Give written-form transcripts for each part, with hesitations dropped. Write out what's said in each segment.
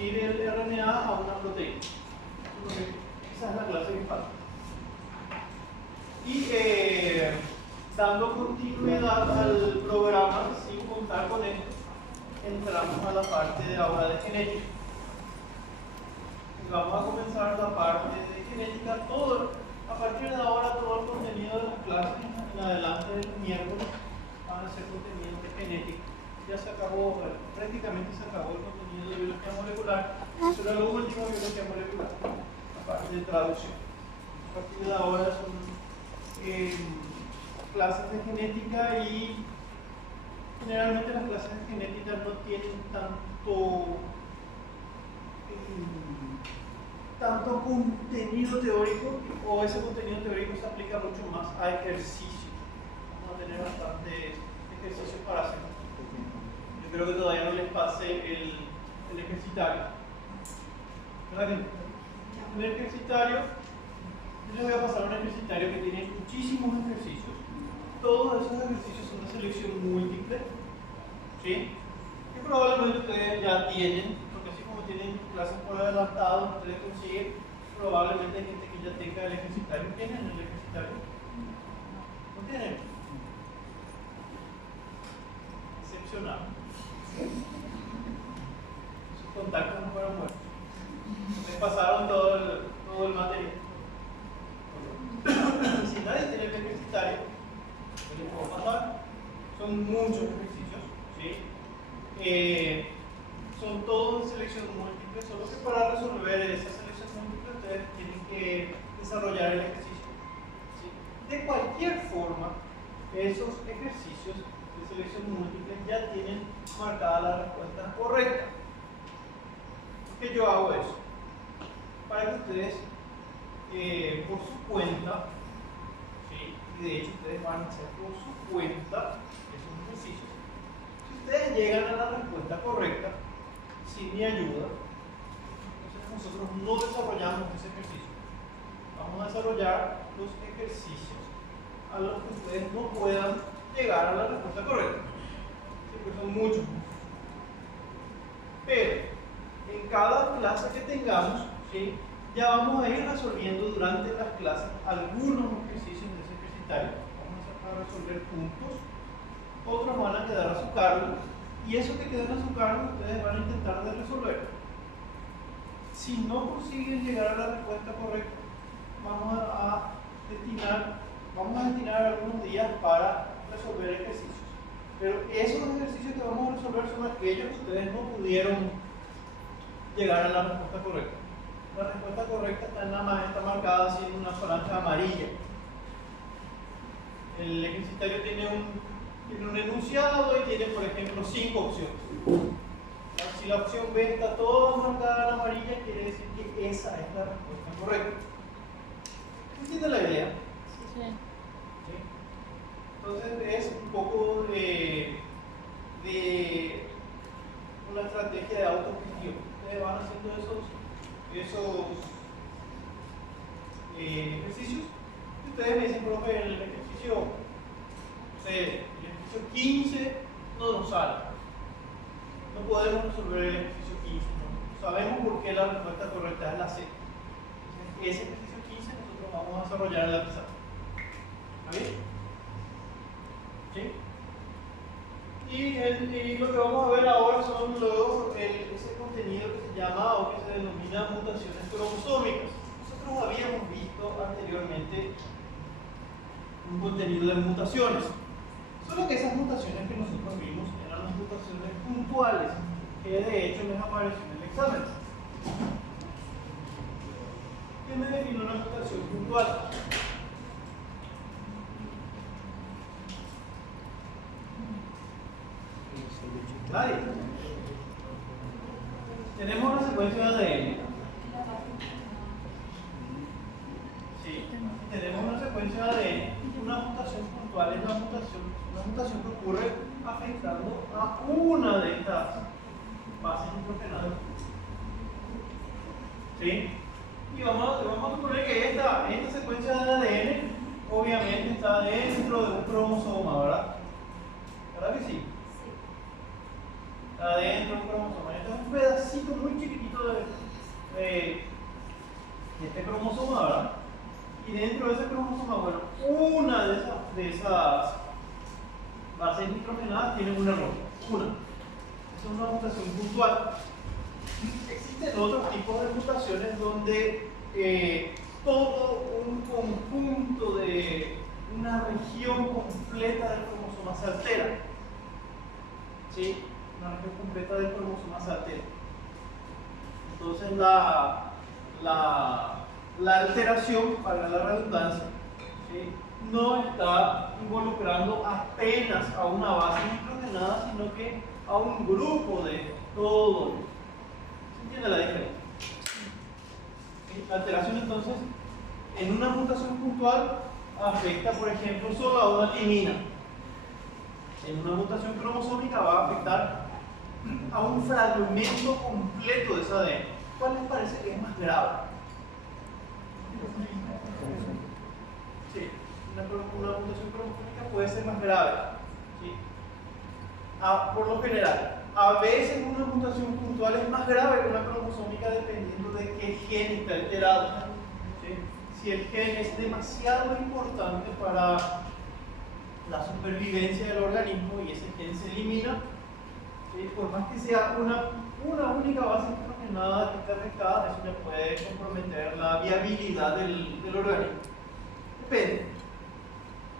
traducir el RNA a una proteína. Esa es la clase que falta. Y dando continuidad al programa, sin contar con esto, entramos a la parte de ahora de genética. Y vamos a comenzar la parte de genética. A partir de ahora, todo el contenido de las clases en adelante del miércoles van a ser contenido de genética. Ya se acabó, bueno, prácticamente se acabó el contenido de biología molecular, pero lo último de biología molecular, la parte de traducción. A partir de ahora son clases de genética, y generalmente las clases de genética no tienen tanto contenido teórico, o ese contenido teórico se aplica mucho más a ejercicios. Vamos a tener bastantes ejercicios para hacer. Yo creo que todavía no les pasé el ejercitario. ¿Verdad que no? El ejercitario, yo les voy a pasar un ejercitario que tiene muchísimos ejercicios. Todos esos ejercicios son de selección múltiple, ¿sí? Que probablemente ustedes ya tienen, porque así como tienen clases por adelantado, ustedes consiguen, probablemente hay gente que ya tenga el ejercitario. ¿Tienen el ejercitario? ¿No tienen? Excepcional. Sus contactos no fueron buenos. Les pasaron todo el material. Si nadie tiene el ejercitario, ¿qué les puedo pasar? Son muchos ejercicios, ¿sí? Son todos en selección múltiple, solo que para resolver esa selección múltiple ustedes tienen que desarrollar el ejercicio, ¿sí? De cualquier forma, esos ejercicios de selección múltiple ya tienen marcada la respuesta correcta. ¿Por qué yo hago eso? Para que ustedes, por su cuenta, ¿sí? Y de hecho ustedes van a hacer por su cuenta esos ejercicios. Si ustedes llegan a la respuesta correcta, sin mi ayuda, entonces nosotros no desarrollamos ese ejercicio. Vamos a desarrollar los ejercicios a los que ustedes no puedan llegar a la respuesta correcta. ¿Sí? Porque son muchos. Pero en cada clase que tengamos, ¿sí? Ya vamos a ir resolviendo durante las clases algunos ejercicios de ese ejercitario. Vamos a resolver puntos, otros van a quedar a su cargo, y eso que queden a su cargo ustedes van a intentar de resolver. Si no consiguen llegar a la respuesta correcta, vamos a destinar algunos días para resolver ejercicios. Pero esos ejercicios que vamos a resolver son aquellos que ustedes no pudieron llegar a la respuesta correcta. La respuesta correcta está marcada así en una franja amarilla. El ejercitario tiene un enunciado y tiene, por ejemplo, 5 opciones. Si la opción B está toda marcada en amarilla, quiere decir que esa es la respuesta correcta. ¿Entiende la idea? Sí. ¿Sí? Entonces es un poco de una estrategia de autogestión. Ustedes van haciendo esos ejercicios, y ustedes me dicen, profe, el ejercicio 15 no nos sale. No podemos resolver el ejercicio 15. ¿No? Sabemos por qué la respuesta correcta es la C. Entonces, ese ejercicio 15 nosotros vamos a desarrollar en la pizarra. ¿Está bien? ¿Sí? Y lo que vamos a ver ahora son ese contenido que se llama, o que se denomina, mutaciones cromosómicas. Nosotros habíamos visto anteriormente un contenido de mutaciones. Solo que esas mutaciones que nosotros vimos eran las mutaciones puntuales, que de hecho les apareció en el examen. ¿Quién me definió una mutación puntual? Nadie. Tenemos una secuencia de ADN. Sí, tenemos una secuencia de ADN. Una mutación puntual es una mutación que ocurre afectando a una de estas bases nitrogenadas. ¿Sí? Y vamos a suponer que esta secuencia de ADN obviamente está dentro de un cromosoma, ¿verdad? ¿Verdad que sí? Está dentro de un cromosoma. Esto es un pedacito muy chiquitito esas bases nitrogenadas tienen un error. Una, esa es una mutación puntual. Existen otros tipos de mutaciones donde todo un conjunto de una región completa del cromosoma se altera. ¿Sí? Una región completa del cromosoma se altera. Entonces la alteración, para la redundancia, ¿sí?, no está involucrando apenas a una base nitrogenada, sino que a un grupo de todo. ¿Se entiende la diferencia? ¿Sí? La alteración, entonces, en una mutación puntual afecta, por ejemplo, solo a una timina. En una mutación cromosómica va a afectar a un fragmento completo de ese ADN. ¿Cuál les parece que es más grave? Sí, una mutación cromosómica puede ser más grave. ¿Sí? Por lo general, a veces una mutación puntual es más grave que una cromosómica dependiendo de qué gen está alterado. ¿Sí? Si el gen es demasiado importante para la supervivencia del organismo y ese gen se elimina, ¿sí?, por más que sea una única base nitrogenada que esté afectada, eso le puede comprometer la viabilidad del organismo. Depende.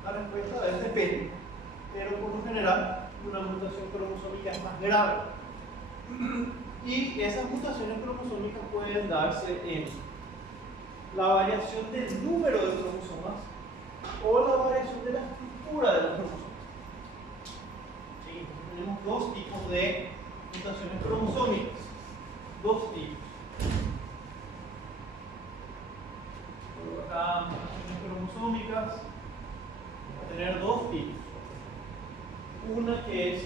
La respuesta es depende, pero por lo general una mutación cromosómica es más grave. Y esas mutaciones cromosómicas pueden darse en la variación del número de cromosomas o la variación de la estructura de los cromosomas. ¿Sí? Tenemos dos tipos de mutaciones cromosómicas. Dos tipos. Por acá, mutaciones cromosómicas, vamos a tener dos tipos. Una que es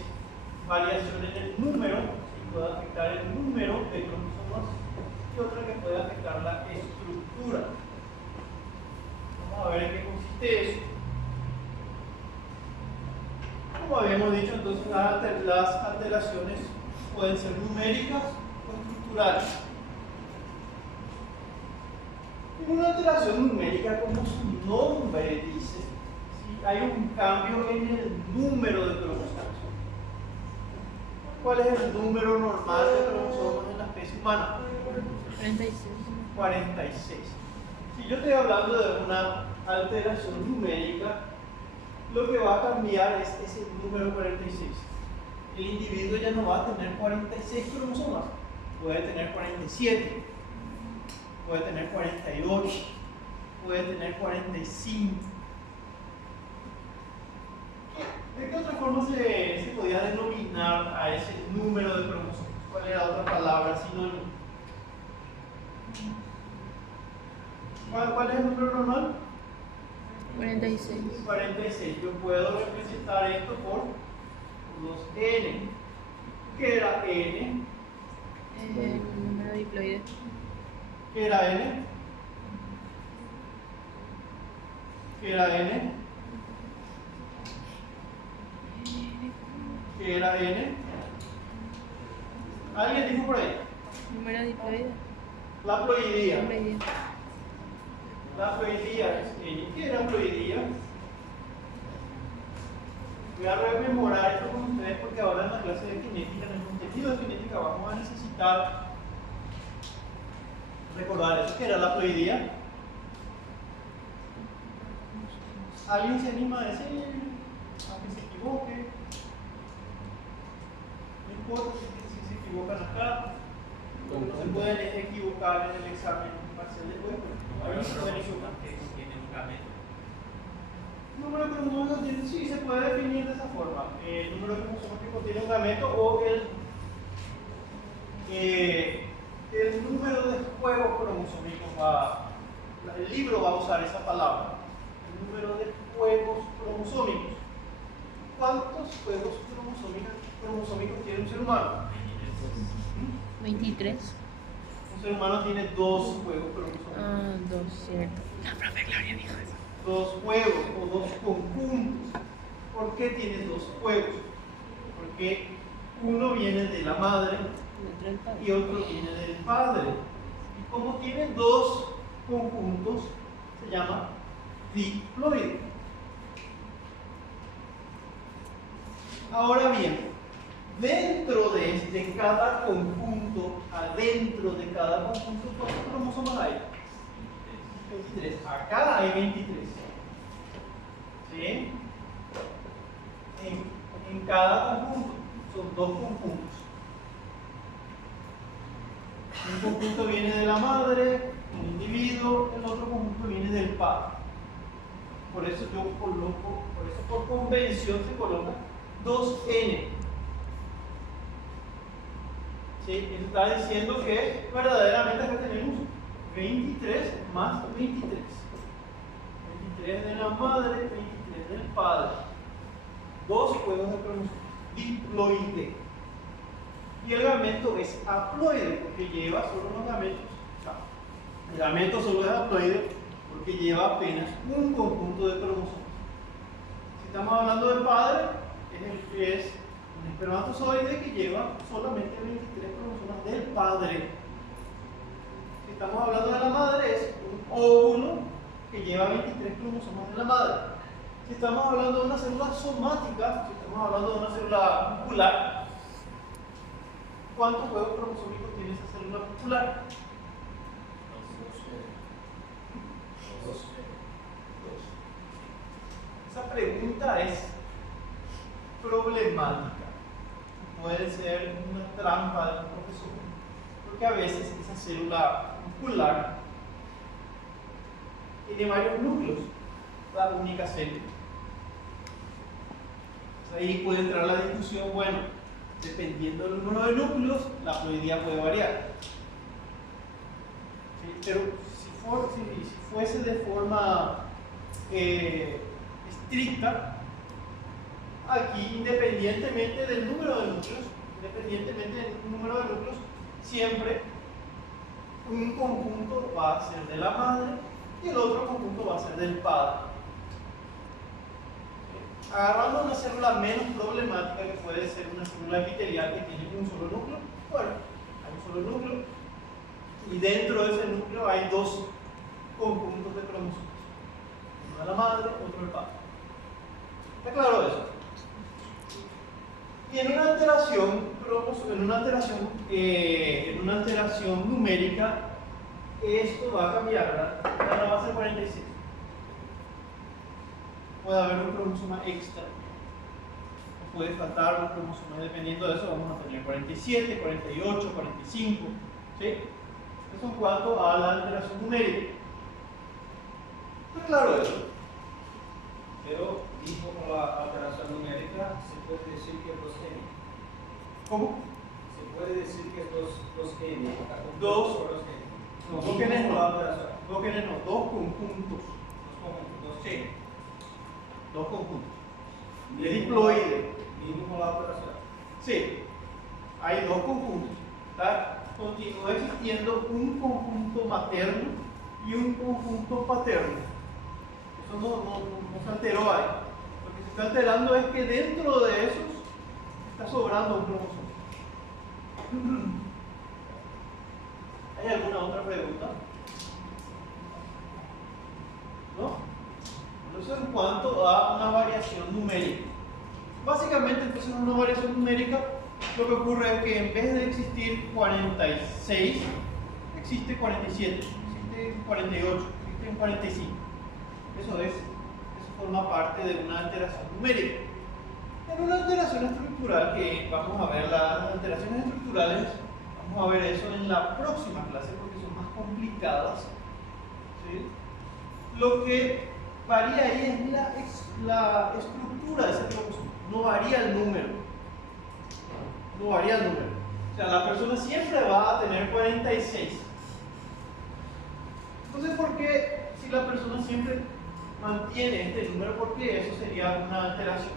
variación en el número, que puede afectar el número de cromosomas, y otra que puede afectar la estructura. Vamos a ver en qué consiste eso. Como habíamos dicho, entonces las alteraciones pueden ser numéricas o estructurales. Una alteración numérica, como su nombre dice, ¿sí?, hay un cambio en el número de cromosomas. ¿Cuál es el número normal de cromosomas en la especie humana? 46. 46. Si yo estoy hablando de una alteración numérica, lo que va a cambiar es ese número 46. El individuo ya no va a tener 46 cromosomas, puede tener 47, puede tener 48, puede tener 45. ¿De qué otra forma se podía denominar a ese número de cromosomas? ¿Cuál era otra palabra sinónimo? ¿Cuál es el número normal? 46. 46. Yo puedo representar esto por 2n. ¿Qué era n? El número diploide. ¿Qué era n? ¿Qué era n? ¿Qué era n? ¿Alguien dijo por ahí? Número diploide. La ploidía. Diploide. La ploidía es n. ¿Qué era ploidía? Voy a rememorar esto con ustedes porque ahora en la clase de cinética, en el contenido de cinética, vamos a necesitar recordar eso. ¿Qué era la ploidía? ¿Alguien se anima a decir? Aunque se equivoque. No importa si se equivocan acá. Porque no se pueden equivocar en el examen parcial después. Ahora no se pueden equivocar. El número de cromosomas sí se puede definir de esa forma. El número de cromosomas que contiene un gameto o el número de juegos cromosómicos el libro va a usar esa palabra. El número de juegos cromosómicos. ¿Cuántos juegos cromosómicos tiene un ser humano? 23. Un ser humano tiene dos juegos cromosómicos. Ah, 2, cierto. La profe Gloria dijo eso. Dos juegos o dos conjuntos. ¿Por qué tiene dos juegos? Porque uno viene de la madre y otro viene del padre. Y como tienen dos conjuntos, se llama diploide. Ahora bien, dentro de cada conjunto, adentro de cada conjunto, ¿cuántos cromosomas hay? 23. Acá hay 23. ¿Sí? En cada conjunto, son dos conjuntos. Un conjunto viene de la madre, un individuo, el otro conjunto viene del padre. Por eso yo coloco, por eso por convención se coloca 2n. ¿Sí? Eso está diciendo que verdaderamente acá tenemos 23 más 23. 23 de la madre, 23 del padre. Dos juegos de cromosomas. Diploide. Y el gamento es haploide porque lleva solo los gametos. El gameto solo es haploide porque lleva apenas un conjunto de cromosomas. Si estamos hablando del padre, es un espermatozoide que lleva solamente 23 cromosomas del padre. Si estamos hablando de la madre, es un óvulo que lleva 23 cromosomas de la madre. Si estamos hablando de una célula somática, si estamos hablando de una célula muscular, ¿cuántos juegos cromosómicos tiene esa célula muscular? 2. Esa pregunta es problemática. Puede ser una trampa del profesor, porque a veces esa célula muscular tiene varios núcleos, la única célula. Ahí puede entrar la discusión, bueno, dependiendo del número de núcleos, la haploidía puede variar. ¿Sí? Pero si fuese de forma estricta, aquí independientemente del número de núcleos, siempre un conjunto va a ser de la madre y el otro conjunto va a ser del padre. Agarrando una célula menos problemática, que puede ser una célula epitelial que tiene un solo núcleo, bueno, hay un solo núcleo y dentro de ese núcleo hay dos conjuntos de cromosomas, uno de la madre, otro del padre. ¿Está claro eso? Y en una alteración numérica, esto va a cambiar, ahora va a ser 46. Puede haber un cromosoma extra, o puede faltar un cromosoma, dependiendo de eso vamos a tener 47, 48, 45, ¿sí? Eso en cuanto a la alteración numérica. ¿Está claro eso? Pero, y como la alteración numérica, se puede decir que es 2n. ¿Cómo? Se puede decir que es 2n. Dos. No, Dos genes no. Dos conjuntos. Sí. Dos conjuntos. Es diploide. Mismo la alteración. Sí. Hay dos conjuntos. Continúa existiendo un conjunto materno y un conjunto paterno. Eso no se alteró ahí. Lo que se está alterando es que dentro de esos está sobrando un cromosoma. ¿Hay alguna otra pregunta? ¿No? Entonces, en cuanto a una variación numérica. Básicamente, entonces, en una variación numérica, lo que ocurre es que en vez de existir 46, existe 47, existe 48, existe un 45. Eso forma parte de una alteración numérica. En una alteración estructural, que vamos a ver las alteraciones estructurales, vamos a ver eso en la próxima clase porque son más complicadas. ¿Sí? Lo que varía ahí es la estructura de ese cromosoma, no varía el número. No varía el número. O sea, la persona siempre va a tener 46. Entonces, ¿por qué si la persona siempre mantiene este número? Porque eso sería una alteración.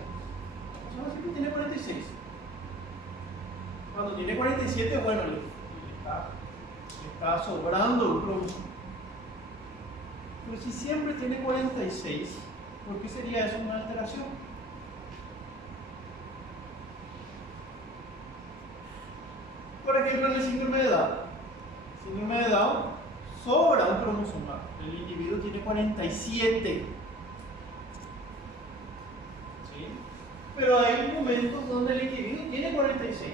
La persona siempre tiene 46. Cuando tiene 47, bueno, le está sobrando un cromosoma. Pero si siempre tiene 46, ¿por qué sería eso una alteración? Por ejemplo, en el síndrome de Down. El síndrome de Down sobra un cromosoma. El individuo tiene 47. ¿Sí? Pero hay momentos donde el individuo tiene 46,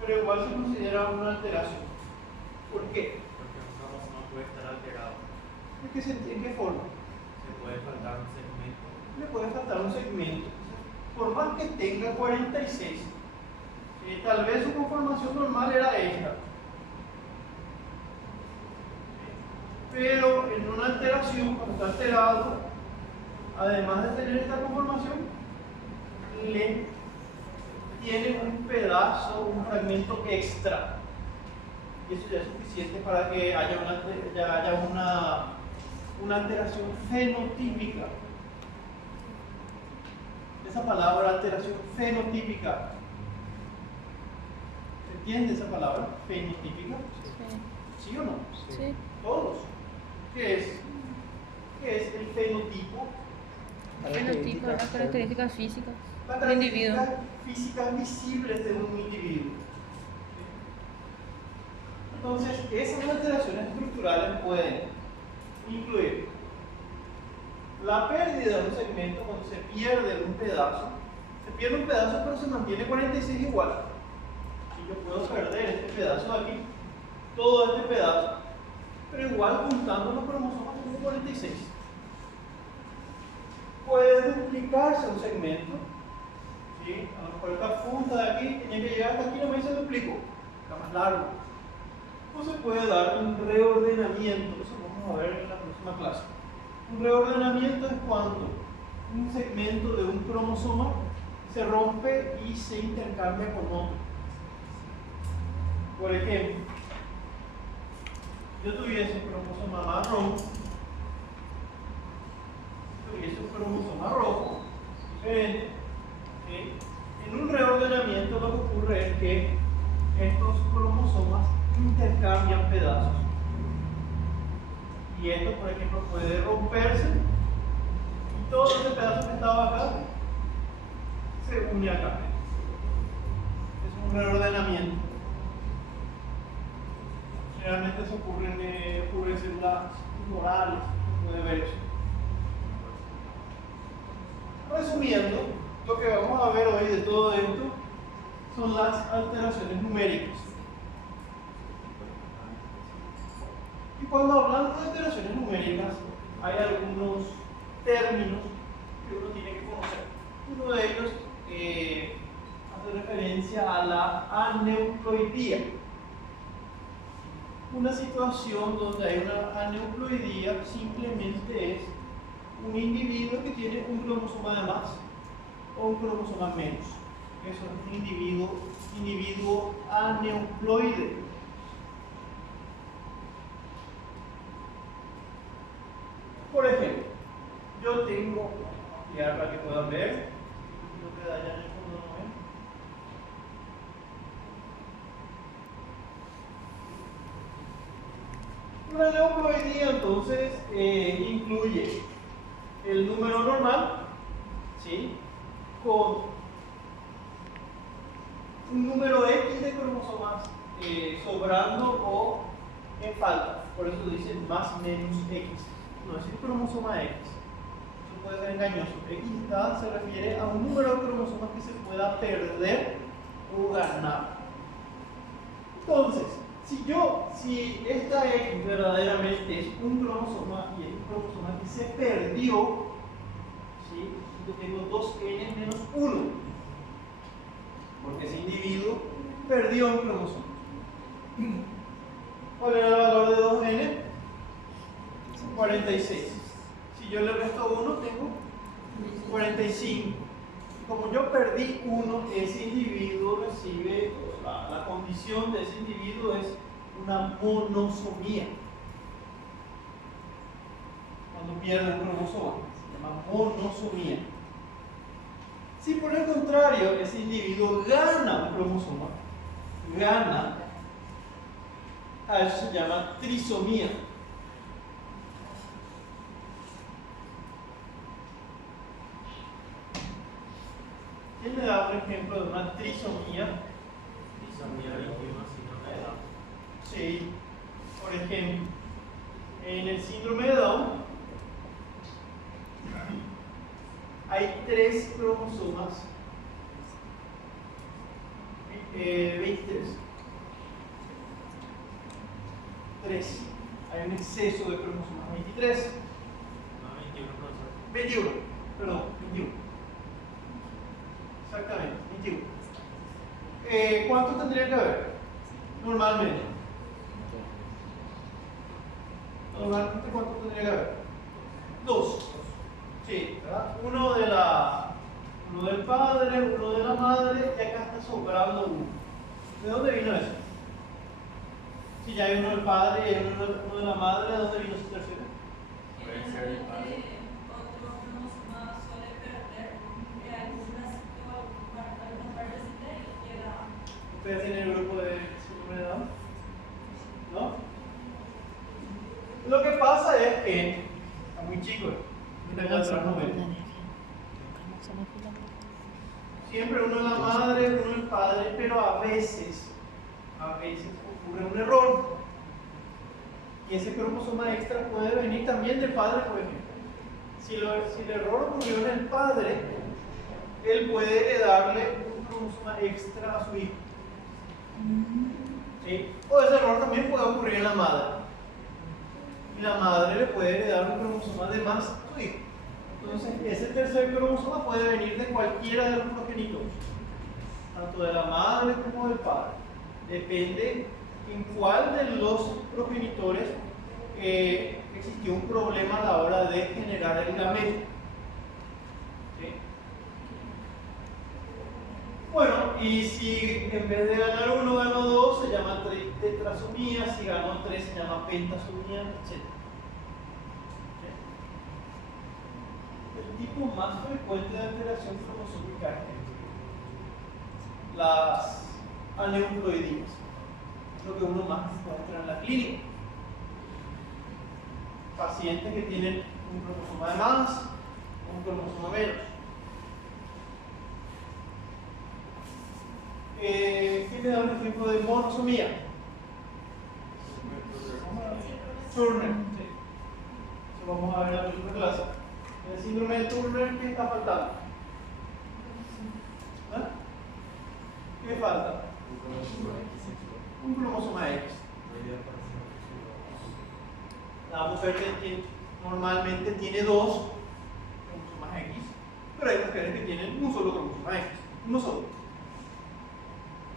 pero igual se considera una alteración. ¿Por qué? Porque un cromosoma puede estar alterado. ¿En qué forma? Se puede faltar un segmento. Le puede faltar un segmento. Por más que tenga 46, tal vez su conformación normal era esta. Pero en una alteración, cuando está alterado, además de tener esta conformación, le tiene un pedazo, un fragmento extra. Y eso ya es suficiente para que haya una alteración fenotípica. Esa palabra, alteración fenotípica. ¿Se entiende esa palabra? Fenotípica. Sí. ¿Sí o no? Sí. Todos. ¿Qué es? ¿Qué es el fenotipo? Fenotipo, las características físicas Las del individuo. características físicas visibles de un individuo. Entonces, esas alteraciones estructurales pueden incluir la pérdida de un segmento cuando se pierde un pedazo. Se pierde un pedazo pero se mantiene 46 igual. Y yo puedo perder este pedazo de aquí, todo este pedazo, pero igual juntando los cromosomas tengo 46. Puede duplicarse un segmento. ¿Sí? A lo mejor esta punta de aquí tenía que llegar hasta aquí, no me se duplicó, está más largo. O se puede dar un reordenamiento, eso vamos a ver en la próxima clase. Un reordenamiento es cuando un segmento de un cromosoma se rompe y se intercambia con otro. Por ejemplo, yo tuviese un cromosoma marrón, tuviese un cromosoma rojo, diferente. ¿Sí? En un reordenamiento lo que ocurre es que estos cromosomas intercambian pedazos. Y esto, por ejemplo, puede romperse y todo ese pedazo que estaba acá se une acá. Es un reordenamiento. Generalmente eso ocurre en células tumorales, se puede ver eso. Resumiendo, lo que vamos a ver hoy de todo esto son las alteraciones numéricas. Y cuando hablamos de alteraciones numéricas, hay algunos términos que uno tiene que conocer. Uno de ellos hace referencia a la aneuploidía. Una situación donde hay una aneuploidía simplemente es un individuo que tiene un cromosoma de más o un cromosoma menos. Eso es un individuo aneuploide. Por ejemplo, yo tengo, y ahora para que puedan ver, lo que da allá en el fondo no ven. Una aneuploidía entonces incluye el número normal, ¿sí? Con un número X de cromosomas sobrando o en falta. Por eso dicen más menos X. No es el cromosoma X. Eso puede ser engañoso. X se refiere a un número de cromosomas que se pueda perder o ganar. Entonces, si esta X verdaderamente es un cromosoma y es un cromosoma que se perdió, ¿sí? Yo tengo 2N menos 1, porque ese individuo perdió un cromosoma. ¿Cuál era el valor de 2N? 46. Si yo le resto 1, tengo 45. Y como yo perdí 1, ese individuo recibe, la condición de ese individuo es una monosomía. Cuando pierde un cromosoma, se llama monosomía. Si por el contrario ese individuo gana un cromosoma, a eso se llama trisomía. ¿Quién me da un ejemplo de una trisomía? Trisomía 21, síndrome de Down. Sí, por ejemplo, en el síndrome de Down hay 3 cromosomas 23. 3. Hay un exceso de cromosomas. 23. No, 21, profesor. 21. Perdón, 21. Exactamente, 21. ¿Cuánto tendría que haber? Normalmente. Normalmente, ¿cuánto tendría que haber? 2. Sí, ¿verdad? Uno del padre, uno de la madre, y acá está sobrando uno. ¿De dónde vino eso? Si ya hay uno del padre y hay uno de la madre, ¿de dónde vino ese tercero? Puede ser el padre. Otro cromosoma suele perder, porque algunas partecitas y llega. ¿Ustedes tienen el grupo de síndrome de Down? ¿No? Lo que pasa es que está muy chico. Siempre uno es la madre, uno es el padre, pero a veces ocurre un error. Y ese cromosoma extra puede venir también del padre, por ejemplo. Si el error ocurrió en el padre, él puede heredarle un cromosoma extra a su hijo. ¿Sí? O ese error también puede ocurrir en la madre. Y la madre le puede heredar un cromosoma de más a su hijo. Entonces, ese tercer cromosoma puede venir de cualquiera de los progenitores, tanto de la madre como del padre. Depende en cuál de los progenitores existió un problema a la hora de generar el gameto. ¿Sí? Bueno, y si en vez de ganar uno ganó dos, se llama tetrasomía, si ganó tres se llama pentasomía, etc. El tipo más frecuente de alteración cromosómica es las aneuploidías, lo que uno más encuentra en la clínica. Pacientes que tienen un cromosoma de más, un cromosoma menos. ¿Quién me da un ejemplo de monosomía? Turner. Sí. Eso vamos a ver en la próxima clase. En el síndrome de Turner, ¿qué está faltando? ¿Ah? ¿Qué falta? Un cromosoma X. La mujer normalmente tiene dos cromosomas X, pero hay mujeres que tienen un solo cromosoma X, uno solo.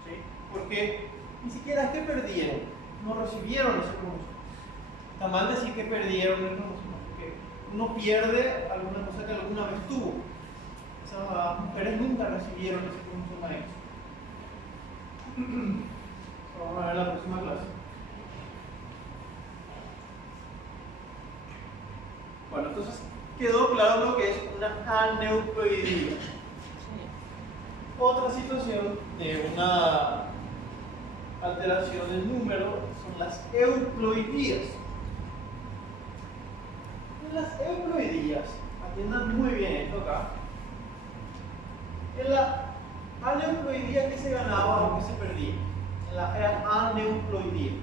¿Sí? Porque ni siquiera es que perdieron, no recibieron ese cromosoma. Está mal decir que perdieron el cromosoma, porque uno pierde alguna cosa que alguna vez tuvo. Esas mujeres nunca recibieron ese cromosoma X. Vamos a ver la próxima clase. Bueno, entonces quedó claro lo que es una aneuploidía. Otra situación de una alteración del número son las euploidías. En las euploidías, atiendan muy bien esto acá. En la aneuploidía, ¿qué se ganaba o qué se perdía? En la aneuploidía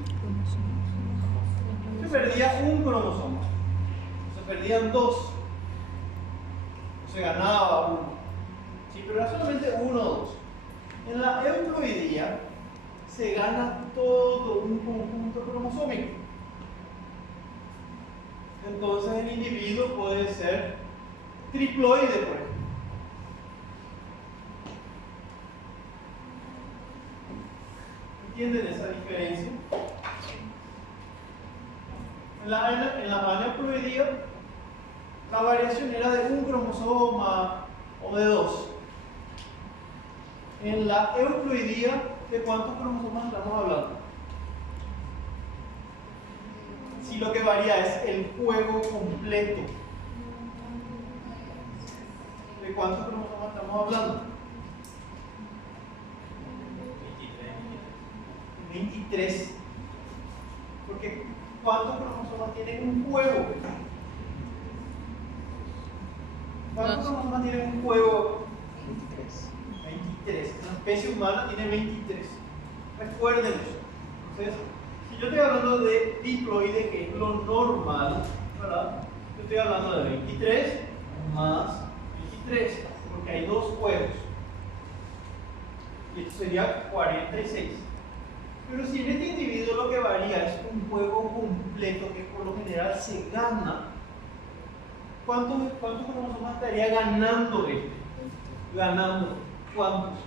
se perdía un cromosoma, se perdían dos, se ganaba uno. Sí, pero era solamente uno o dos. En la euploidía se gana todo un conjunto cromosómico. Entonces el individuo puede ser triploide, por ejemplo. ¿Entienden esa diferencia? En la aneuploidía la variación era de un cromosoma o de dos. En la euploidía, ¿de cuántos cromosomas estamos hablando? Si lo que varía es el juego completo. ¿De cuántos cromosomas estamos hablando? 23. Porque ¿cuántos cromosomas tienen un juego? ¿Cuántos cromosomas tienen un juego? 23. La especie humana tiene 23. Recuerden eso. Entonces, si yo estoy hablando de diploide, que es lo normal, ¿verdad? Yo estoy hablando de 23 más 23, porque hay dos juegos. y esto sería 46. Pero si en este individuo lo que varía es un juego completo que por lo general se gana, ¿cuántos cromosomas estaría ganando este? Ganando, ¿cuántos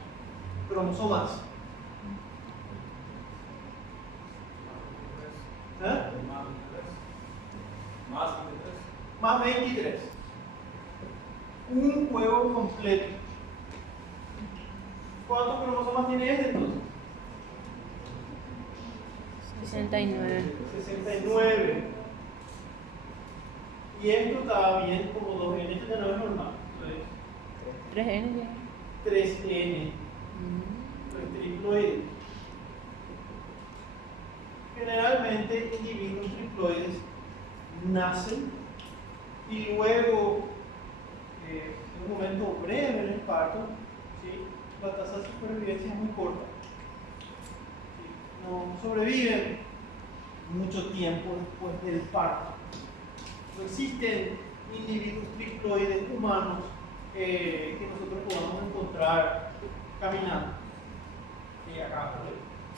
cromosomas? ¿Eh? Más 23. Un juego completo. ¿Cuántos cromosomas tiene este entonces? 69. 69. Y esto está bien como 2N, esto ya no es normal. 3N ya. 3N. Los triploides. Generalmente individuos triploides nacen y luego, en un momento breve en el parto, ¿sí? La tasa de supervivencia es muy corta. No sobreviven mucho tiempo después del parto. No existen individuos triploides humanos que nosotros podamos encontrar caminando. Y acá,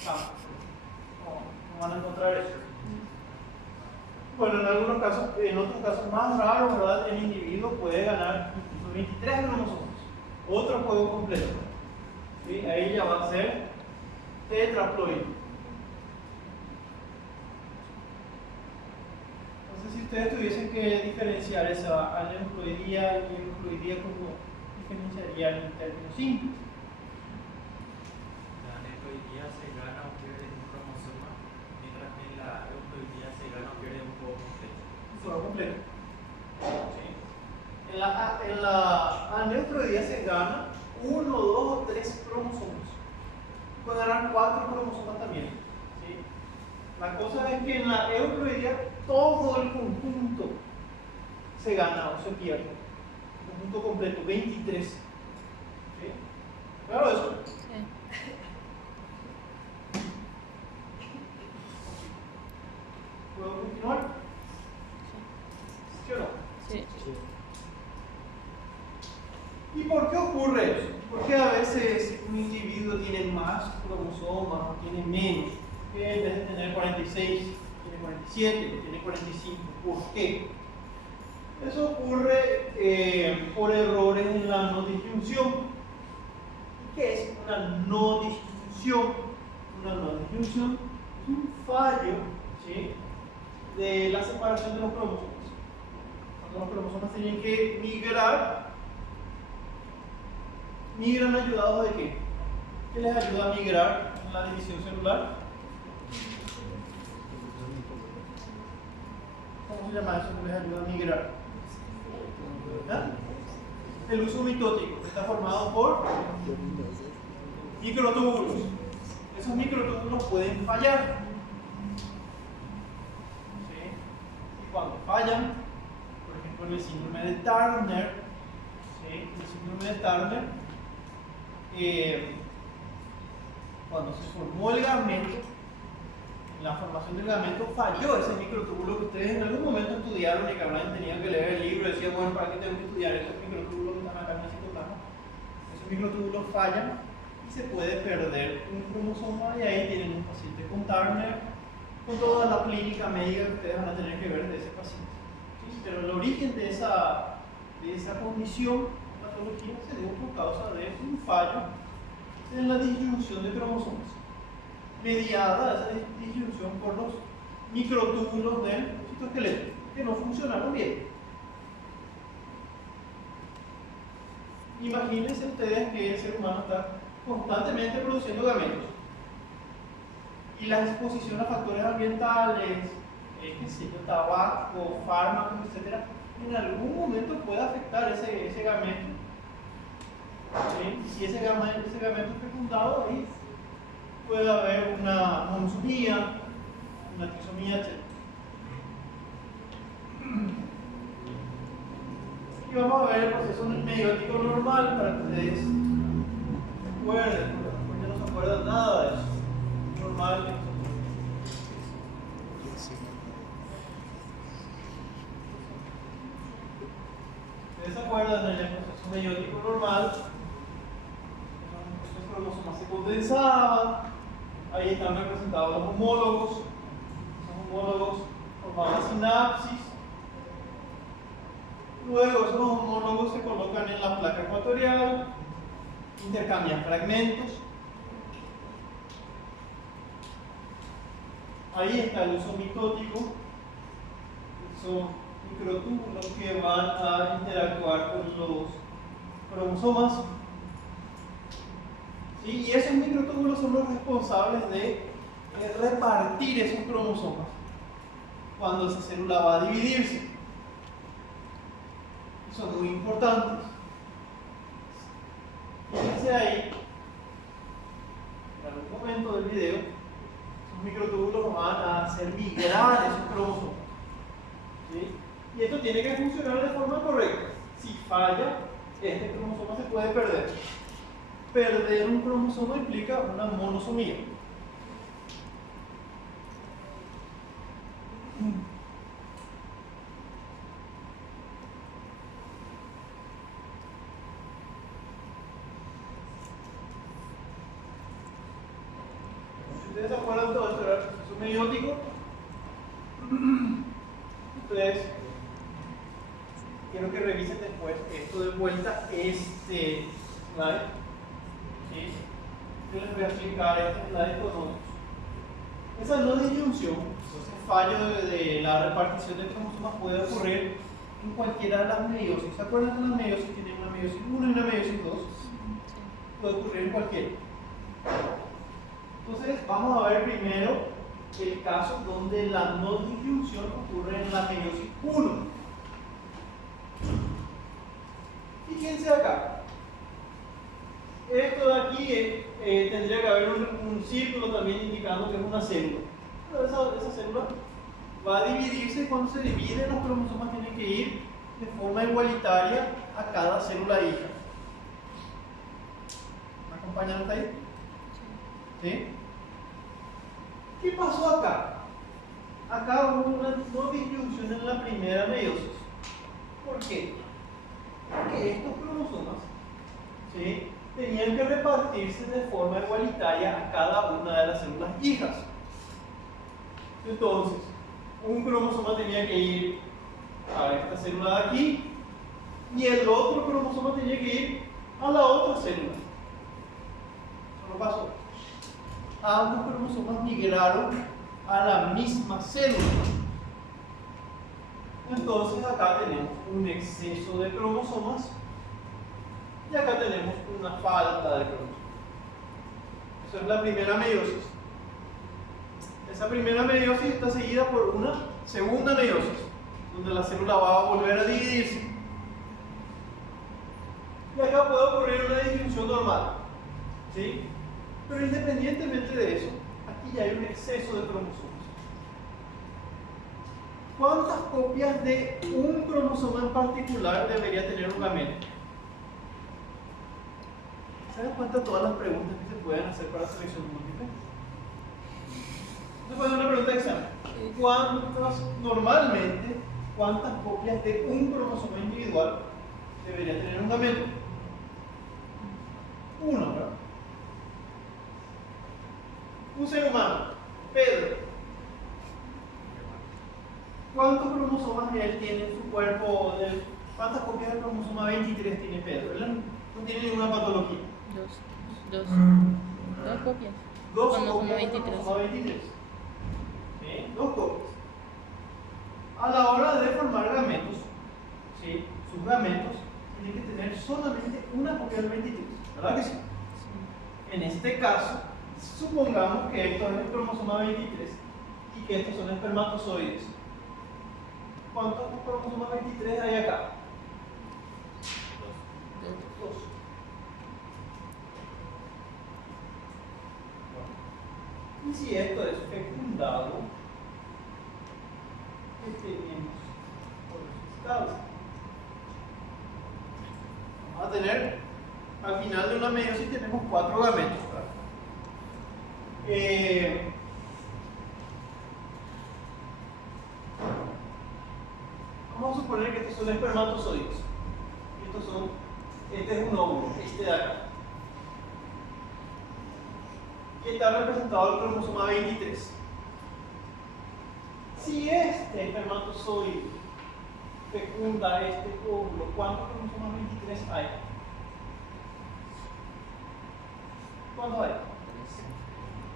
no van a encontrar eso. Bueno, en algunos casos, en otros casos más raros, ¿verdad? El individuo puede ganar incluso 23 cromosomas. Otro juego completo. ¿Sí? Ahí ya va a ser tetraploide. Entonces, si ustedes tuviesen que diferenciar esa aneuploidía y euploidía, ¿cómo diferenciarían en términos simples? La aneuploidía se gana o pierde un cromosoma, mientras que en la euploidía se gana o pierde un juego completo. Un juego completo. ¿Sí? En la aneuploidía se gana 1, 2 o 3 cromosomas. Puede ganar 4 cromosomas también. ¿Sí? La cosa es que en la euploidía todo el conjunto se gana o se pierde. El conjunto completo, 23. ¿Sí? ¿Claro eso? Sí. ¿Puedo continuar? ¿Sí o no? Sí. ¿Y por qué ocurre eso? Porque a veces un individuo tiene más cromosomas o tiene menos, que en vez de tener 46, tiene 47, tiene 45. ¿Por qué? Eso ocurre por errores en la no disyunción. ¿Qué es una no disyunción? Una no disyunción es un fallo, ¿sí?, de la separación de los cromosomas. Cuando los cromosomas tienen que migran ayudados de qué? ¿Qué les ayuda a migrar en la división celular? ¿Cómo se llama eso que les ayuda a migrar? ¿Ah? El uso mitótico, que está formado por microtúbulos. Esos microtúbulos pueden fallar. ¿Sí? Y cuando fallan, por ejemplo en el síndrome de Turner, ¿sí?, el síndrome de Turner, cuando se formó el gameto, en la formación del gameto falló ese microtúbulo que ustedes en algún momento estudiaron y que hablaban, tenían que leer el libro y decían, bueno, ¿para qué tengo que estudiar estos microtúbulos que están acá en el citoplasma? Esos microtúbulos fallan y se puede perder un cromosoma y ahí tienen un paciente con Turner, con toda la clínica médica que ustedes van a tener que ver de ese paciente. ¿Sí? Pero el origen de esa condición, patología, se dio por causa de un fallo en la disyunción de cromosomas, mediada esa disyunción por los microtúbulos del citoesqueleto, que no funcionaron bien. Imagínense ustedes que el ser humano está constantemente produciendo gametos y la exposición a factores ambientales, qué sé yo, tabaco, fármacos, etc., en algún momento puede afectar ese gameto. ¿Sí? Y si ese gameto es fecundado, ahí puede haber una monosomía, una trisomía, etc. Y vamos a ver el proceso meiótico normal para que ustedes se acuerden, porque no se acuerdan nada de eso. Normal que no se acuerden. ¿Ustedes se acuerdan del proceso meiótico normal? Esos cromosomas se condensaban, ahí están representados los homólogos, esos homólogos formaban sinapsis, luego esos homólogos se colocan en la placa ecuatorial, intercambian fragmentos, ahí está el uso mitótico, son microtúbulos que van a interactuar con los cromosomas. ¿Sí? Y esos microtúbulos son los responsables de repartir esos cromosomas cuando esa célula va a dividirse. Son muy importantes. Fíjense ahí, en algún momento del video, esos microtúbulos van a hacer migrar esos cromosomas. ¿Sí? Y esto tiene que funcionar de forma correcta. Si falla, este cromosoma se puede perder. Perder un cromosoma implica una monosomía. Si ustedes se acuerdan, todo esto era el proceso meiótico. Entonces, quiero que revisen después esto de vuelta, este slide. ¿Sí? Yo les voy a explicar este slide con otros. Esa no disyunción, ese fallo de la repartición de cromosomas puede ocurrir en cualquiera de las meiosis. ¿Se acuerdan que las meiosis tienen una meiosis 1 y una meiosis 2? Puede ocurrir en cualquiera. Entonces, vamos a ver primero el caso donde la no disyunción ocurre en la meiosis 1. Fíjense acá. Esto de aquí tendría que haber un círculo también indicando que es una célula. Pero esa célula va a dividirse y cuando se divide los cromosomas tienen que ir de forma igualitaria a cada célula hija. ¿Me acompañan hasta ahí? ¿Sí? ¿Qué pasó acá? Acá hubo una no disyunción en la primera meiosis. ¿Por qué? Porque estos cromosomas, ¿sí?, tenían que repartirse de forma igualitaria a cada una de las células hijas. Entonces, un cromosoma tenía que ir a esta célula de aquí y el otro cromosoma tenía que ir a la otra célula. Eso no pasó. Ambos cromosomas migraron a la misma célula. Entonces acá tenemos un exceso de cromosomas y acá tenemos una falta de cromosomas. Esa es la primera meiosis. Esa primera meiosis está seguida por una segunda meiosis, donde la célula va a volver a dividirse. Y acá puede ocurrir una disyunción normal, ¿sí? Pero independientemente de eso, aquí ya hay un exceso de cromosomas. ¿Cuántas copias de un cromosoma en particular debería tener un gameto? ¿Se dan cuenta de todas las preguntas que se pueden hacer para selección múltiple? Entonces, puede ser una pregunta de examen. Normalmente, cuántas copias de un cromosoma individual debería tener un gameto? Uno, ¿verdad? Un ser humano, Pedro. ¿Cuántos cromosomas él tiene en su cuerpo? ¿Cuántas copias del cromosoma 23 tiene Pedro? Él no tiene ninguna patología. Dos copias. Dos Cromosoma copias del 23. cromosoma 23. ¿Sí? Dos copias. A la hora de formar gametos, ¿sí?, sus gametos tienen que tener solamente una copia del 23. ¿Verdad que sí? En este caso, supongamos que esto es el cromosoma 23 y que estos son espermatozoides. ¿Cuántos cromosomas 23 hay acá? Dos. Y si esto es fecundado, ¿qué tenemos por resultados? Vamos a tener, al final de una meiosis tenemos 4 gametos, ¿verdad? Vamos a suponer que estos son espermatozoides. Este es un óvulo, este de acá. y está representado el cromosoma 23. Si este espermatozoide fecunda este óvulo, ¿cuántos cromosomas 23 hay? ¿Cuántos hay?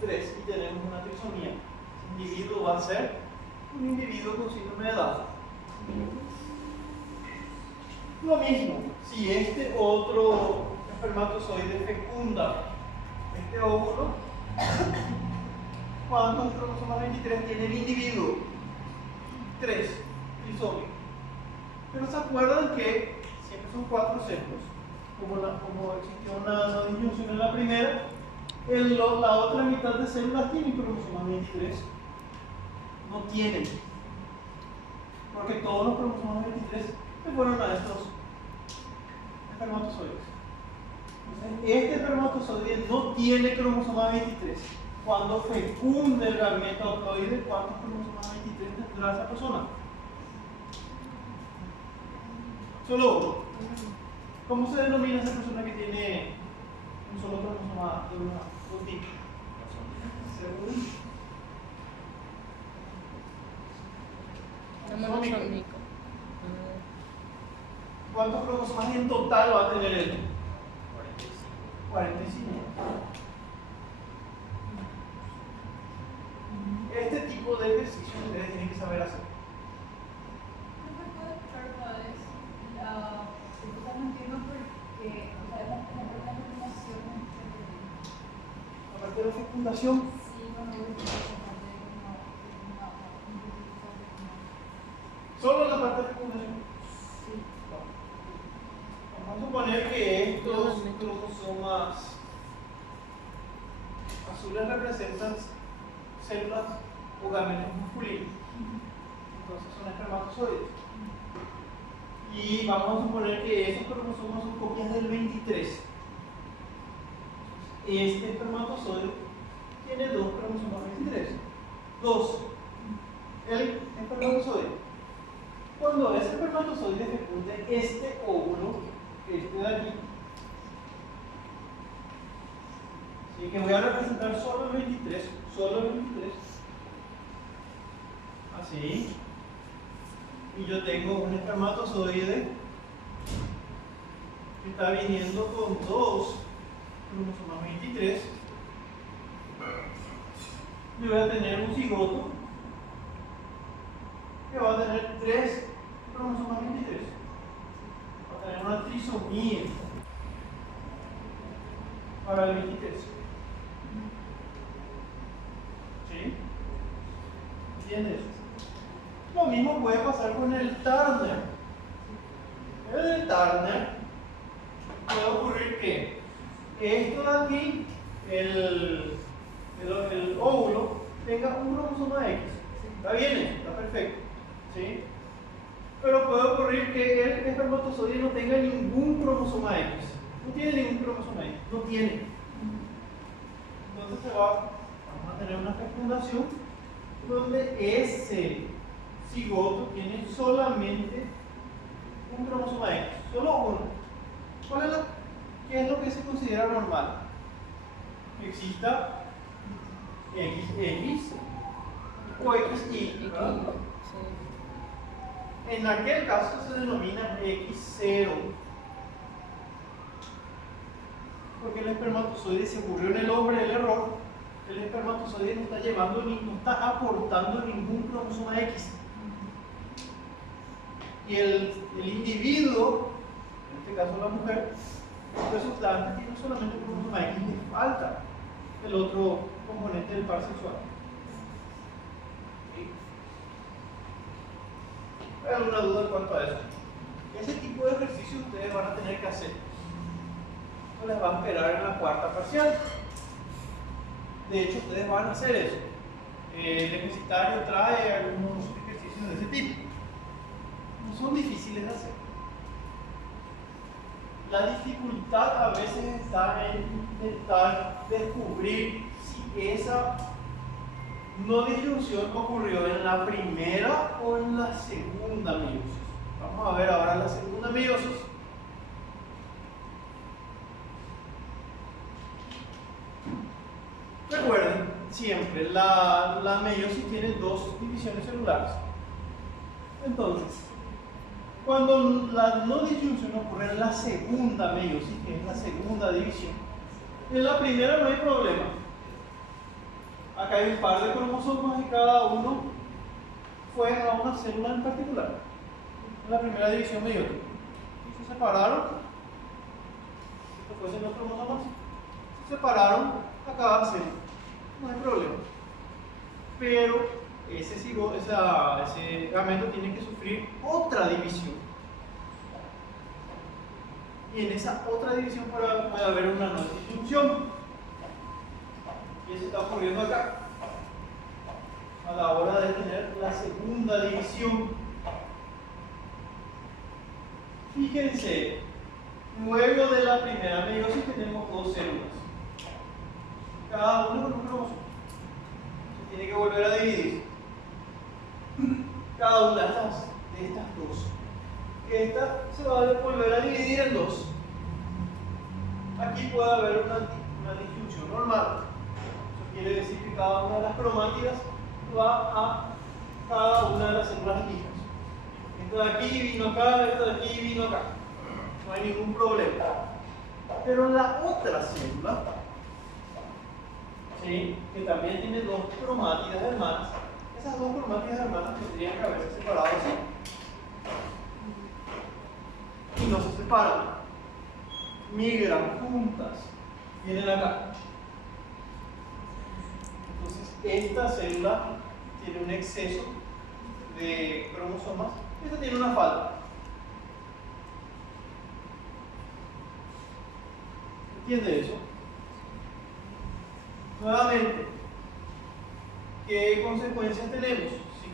3, y tenemos una trisomía. Ese individuo va a ser un individuo con síndrome de Down. Lo mismo, si este otro espermatozoide fecunda este óvulo, ¿cuántos cromosomas 23 tiene el individuo? 3, trisómico. Pero se acuerdan que siempre son 4 sexos. Como existió una disyunción en la primera, la otra mitad de células tienen cromosomas 23. No tienen. Porque todos los cromosomas 23 se fueron a estos espermatozoides. Entonces, este espermatozoide no tiene cromosoma 23. Cuando fecunde el gameta haploide, ¿cuántos cromosomas 23 tendrá esa persona? Solo uno. ¿Cómo se denomina esa persona que tiene un solo cromosoma de una tipo? Monosómico. ¿Cuántos cromosomas en total va a tener él? 45. 45. Este tipo de ejercicio ustedes tienen que saber hacer. La parte de la fecundación. Solo la parte de fecundación. Vamos a suponer que estos cromosomas azules representan células o gametos masculinos. Entonces son espermatozoides. Y vamos a suponer que esos cromosomas son copias del 23. Este espermatozoide tiene 2 cromosomas 23. 2. El espermatozoide. Cuando ese espermatozoide fecunde este óvulo, este de aquí, así que voy a representar solo el 23, solo el 23, así, y yo tengo un espermatozoide que está viniendo con 2 cromosomas 23, y voy a tener un cigoto que va a tener 3 cromosomas 23. Va a tener una trisomía para el 23. ¿Sí? ¿Entiendes? Lo mismo puede pasar con el Turner. En el Turner puede ocurrir que esto de aquí, el óvulo, tenga un cromosoma X. ¿Está bien? Está perfecto. ¿Sí? Pero puede ocurrir que el espermatozoide no tenga ningún cromosoma X. No tiene ningún cromosoma X. No tiene. Entonces vamos a tener una fecundación donde ese cigoto tiene solamente un cromosoma X. Solo uno. ¿Qué es lo que se considera normal? Que exista XX o XY, ¿verdad? En aquel caso se denomina X0, porque el espermatozoide, se ocurrió en el hombre el error, el espermatozoide no está no está aportando ningún cromosoma X, y el individuo, en este caso la mujer, resultante tiene solamente un cromosoma X, le falta el otro componente del par sexual. ¿Hay alguna duda en cuanto a eso? Ese tipo de ejercicio ustedes van a tener que hacer. Esto les va a esperar en la cuarta parcial. De hecho, ustedes van a hacer eso. El ejercitario trae algunos ejercicios de ese tipo. No son difíciles de hacer. La dificultad a veces está en intentar descubrir si esa no disyunción ocurrió en la primera o en la segunda meiosis. Vamos a ver ahora la segunda meiosis. Recuerden, siempre la meiosis tiene dos divisiones celulares. Entonces, cuando la no disyunción ocurre en la segunda meiosis, que es la segunda división, en la primera no hay problema. Acá hay un par de cromosomas y cada uno fue a una célula en particular. En la primera división meiótica. Y se separaron. Esto fuesen los cromosomas. Se separaron a cada célula. No hay problema. Pero ese gameto tiene que sufrir otra división. Y en esa otra división puede haber una no disyunción. Y eso está ocurriendo acá. A la hora de tener la segunda división. Fíjense, luego de la primera meiosis tenemos dos células. Cada uno con un cromosoma. Se tiene que volver a dividir. Cada una de estas dos. Esta se va a volver a dividir en dos. Aquí puede haber una disyunción normal. Eso quiere decir que cada una de las cromátidas va a cada una de las células hijas. Esto de aquí vino acá, esto de aquí vino acá. No hay ningún problema. Pero la otra célula, ¿sí?, que también tiene dos cromátidas hermanas, esas dos cromátidas hermanas tendrían que haberse separado así. Y no se separan. Migran juntas. Vienen acá. Entonces, esta célula tiene un exceso de cromosomas. Esta tiene una falta. ¿Entiende eso? Nuevamente, ¿qué consecuencias tenemos? Si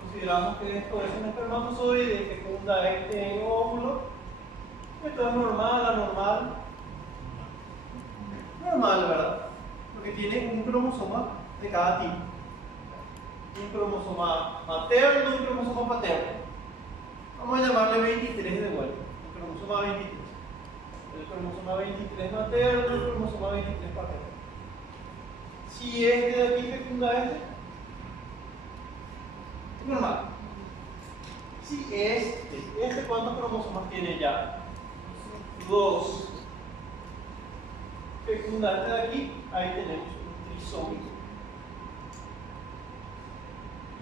consideramos que esto es un espermatozoide que fecunda este óvulo, esto es normal, anormal. Normal, ¿verdad? Porque tiene un cromosoma de cada tipo. Un cromosoma materno y un cromosoma paterno. Vamos a llamarle 23 de vuelta. El cromosoma 23. El cromosoma 23 materno, el cromosoma 23 paterno. Si este de aquí fecunda este, es normal. Si este ¿cuántos cromosomas tiene ya? 2. Fecunda este de aquí, ahí tenemos un trisómico.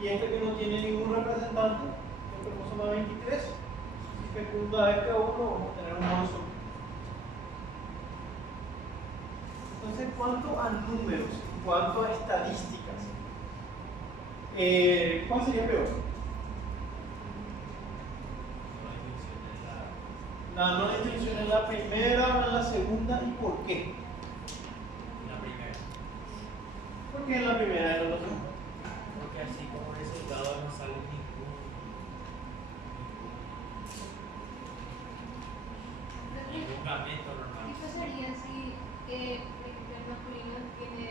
Y este que no tiene ningún representante, el cromosoma 23, si fecunda este a uno, vamos a tener un monosómico. Entonces, ¿cuánto a números? ¿Cuánto a estadísticas? ¿Cuál sería peor? La no distinción en la primera o en la segunda, ¿y por qué? La primera. ¿Por qué en la primera y en la segunda? Porque así como resultado no sale ningún gameto normal. ¿Qué pasaría si el masculino tiene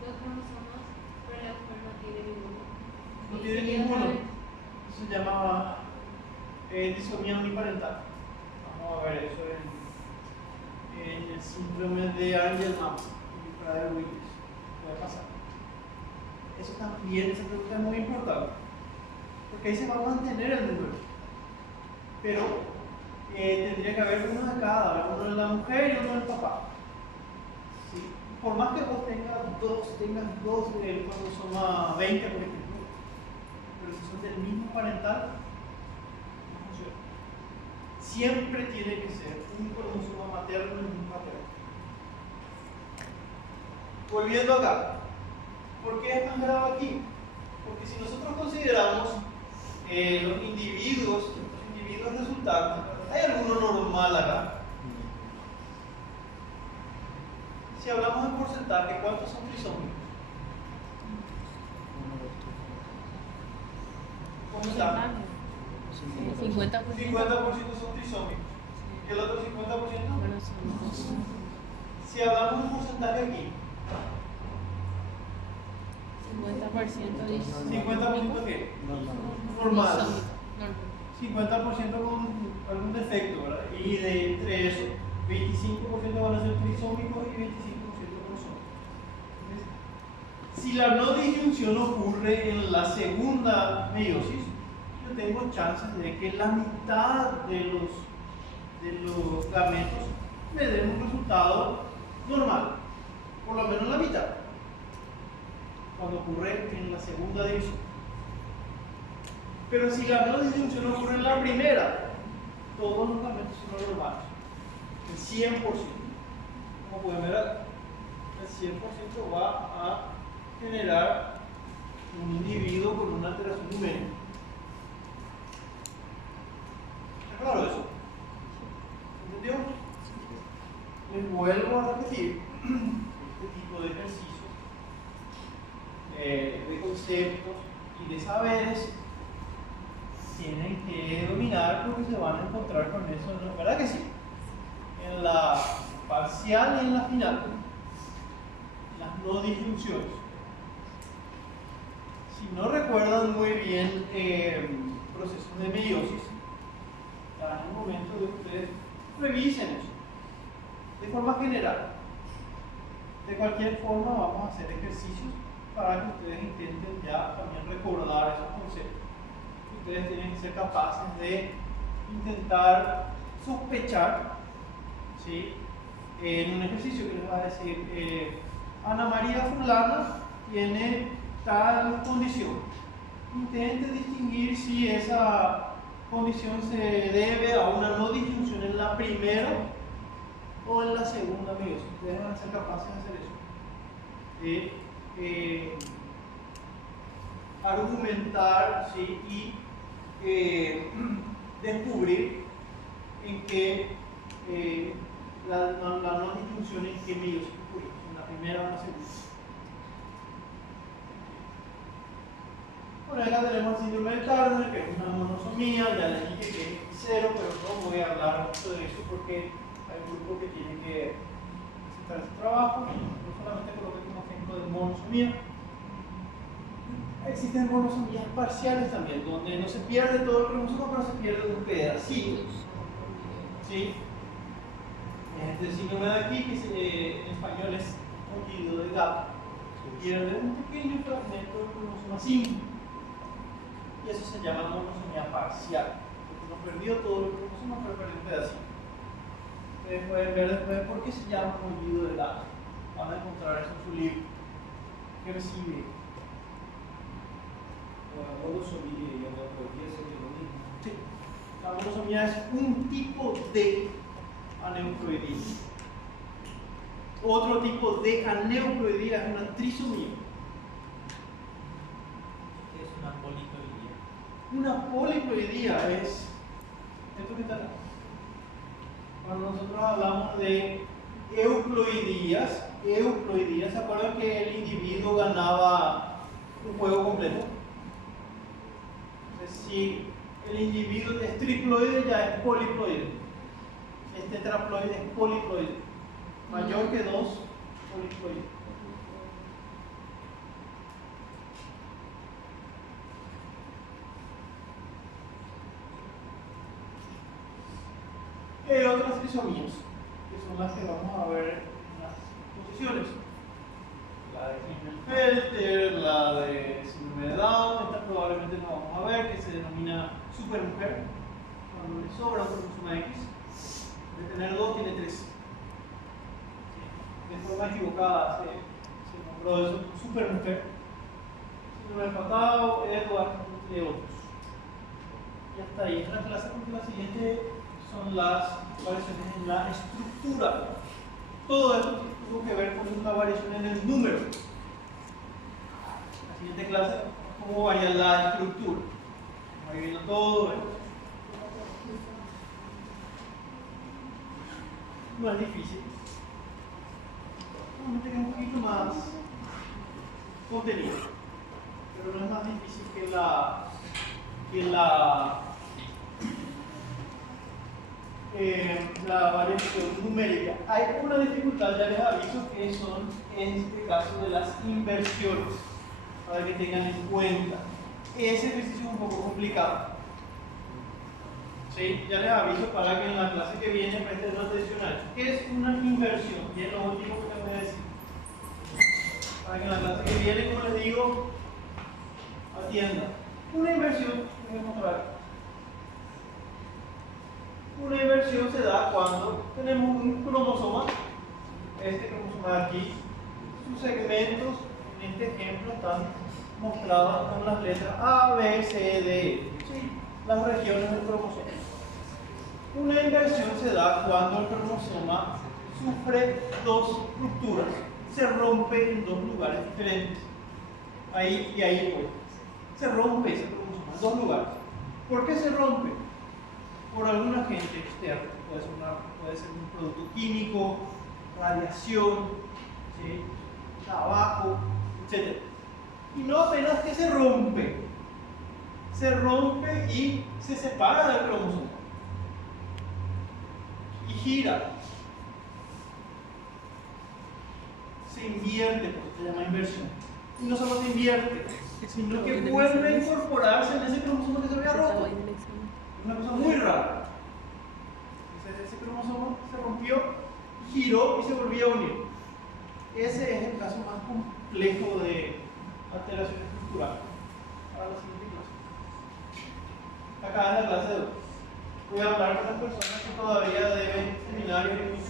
2 cromosomas, pero la mujer no tiene ninguno? No tiene ninguno. Eso se llama disomía uniparental. Vamos a ver eso en el síndrome de Angelman y Prader-Willis. Puede pasar. Eso también, esa pregunta es muy importante. Porque ahí se va a mantener el número. Pero tendría que haber uno de cada, uno de la mujer y uno del papá. ¿Sí? Por más que vos tengas dos del cromosoma 20, por ejemplo, pero si son del mismo parental, no funciona. Siempre tiene que ser un cromosoma materno y un paterno. Volviendo acá, ¿por qué es más grave aquí? Porque si nosotros consideramos los individuos resultantes, ¿hay alguno normal acá? Si hablamos de porcentaje, ¿cuántos son trisómicos? ¿Cómo está? 50%. 50% son trisómicos. ¿Y el otro 50%? Bueno, son dos. Si hablamos de porcentaje aquí, 50% dice. ¿50% qué? Normal. 50% con algún defecto, ¿verdad? Y de entre eso, 25% van a ser trisómicos y 25% no son. Si la no disyunción ocurre en la segunda meiosis, yo tengo chances de que la mitad de los gametos me den un resultado normal, por lo menos la mitad, cuando ocurre en la segunda división. Pero si la no disyunción ocurre en la primera, todos los gametos son normales, el 100%. Como pueden ver, el 100% va a generar un individuo con una alteración numérica. ¿Está claro eso? ¿Entendió? Les vuelvo a repetir, este tipo de ejercicios, de conceptos y de saberes tienen que dominar porque se van a encontrar con eso, ¿no? ¿Verdad que sí? En la parcial y en la final, las no disyunciones. Si no recuerdan muy bien procesos de meiosis, ya es el momento de que ustedes revisen eso de forma general. De cualquier forma, vamos a hacer ejercicios para que ustedes intenten ya también recordar esos conceptos. Ustedes tienen que ser capaces de intentar sospechar, ¿sí?, en un ejercicio que les va a decir Ana María fulana tiene tal condición. Intente distinguir si esa condición se debe a una no disyunción en la primera o en la segunda meiosis. Ustedes van a ser capaces de hacer eso, de argumentar, ¿sí?, y descubrir en qué la no disyunción en qué meiosis ocurre, en la primera o en la segunda. Bueno, acá tenemos el síndrome de Turner, que es una monosomía. Ya les dije que es cero, pero no voy a hablar mucho de eso porque hay un grupo que tiene que presentar ese trabajo. No solamente coloqué como ejemplo de monosomía. Existen monosomías parciales también, donde no se pierde todo el cromosoma, pero se pierde un pedacito. ¿Sí? Este síndrome de aquí, que en español es escondido de gato, se pierde un pequeño fragmento del cromosoma 5. Y eso se llama monosomía parcial, porque no perdió todo el cromosoma, pero perdió un pedacito. Ustedes pueden ver después por qué se llama escondido de gato. Van a encontrar eso en su libro. ¿Qué recibe? La monosomía y la aneuploidía sería lo mismo. Sí. La monosomía es un tipo de aneuploidía. Otro tipo de aneuploidía es una trisomía. ¿Qué es una poliploidía? Una poliploidía es esto que está acá. Cuando nosotros hablamos de euploidías, ¿se acuerdan que el individuo ganaba un juego completo? Entonces, si el individuo es triploide, ya es poliploide. Si es tetraploide, es poliploide. Mayor que 2, poliploide. Y hay otras trisomías, que son las que vamos a ver en las posiciones. La de Klinefelter, la de síndrome de Down, esta probablemente no vamos a ver, que se denomina supermujer, cuando le sobra un cromosoma X. De tener 2 tiene 3. De forma equivocada se nombró eso supermujer. Síndrome de Patau, Edward, entre otros. Y hasta ahí es la clase, porque la siguiente son las variaciones en la estructura. Todo esto tuvo que ver con una variación en el número. La siguiente clase es cómo varía la estructura. Ahí viendo todo esto. No es difícil. Solamente que es un poquito más contenido. Pero no es más difícil que la variación numérica. Hay una dificultad, ya les aviso, que son en este caso de las inversiones, para que tengan en cuenta. Ese ejercicio es un poco complicado. ¿Sí? Ya les aviso para que en la clase que viene presten atención a eso. ¿Qué es una inversión? Y es lo último que les voy a decir. para que en la clase que viene, como les digo, atienda. Una inversión, voy a mostrar. Una inversión se da cuando tenemos un cromosoma, este cromosoma de aquí, sus segmentos en este ejemplo están mostrados con las letras A, B, C, D, E, ¿sí? Las regiones del cromosoma. Una inversión se da cuando el cromosoma sufre dos rupturas, se rompe en dos lugares diferentes. Ahí y ahí voy. Se rompe ese cromosoma en dos lugares. ¿Por qué se rompe? Por algún agente externo, puede ser un producto químico, radiación, ¿sí? Tabaco, etc. Y no apenas que se rompe y se separa del cromosoma y gira, se invierte, porque se llama inversión. Y no solo se invierte, sino que vuelve a incorporarse en ese cromosoma que se había roto. Es una cosa muy rara. Ese cromosoma se rompió, giró y se volvió a unir. Ese es el caso más complejo de alteración estructural. Para la siguiente clase. Acá en la clase 2 voy a hablar con las personas que todavía deben seminarios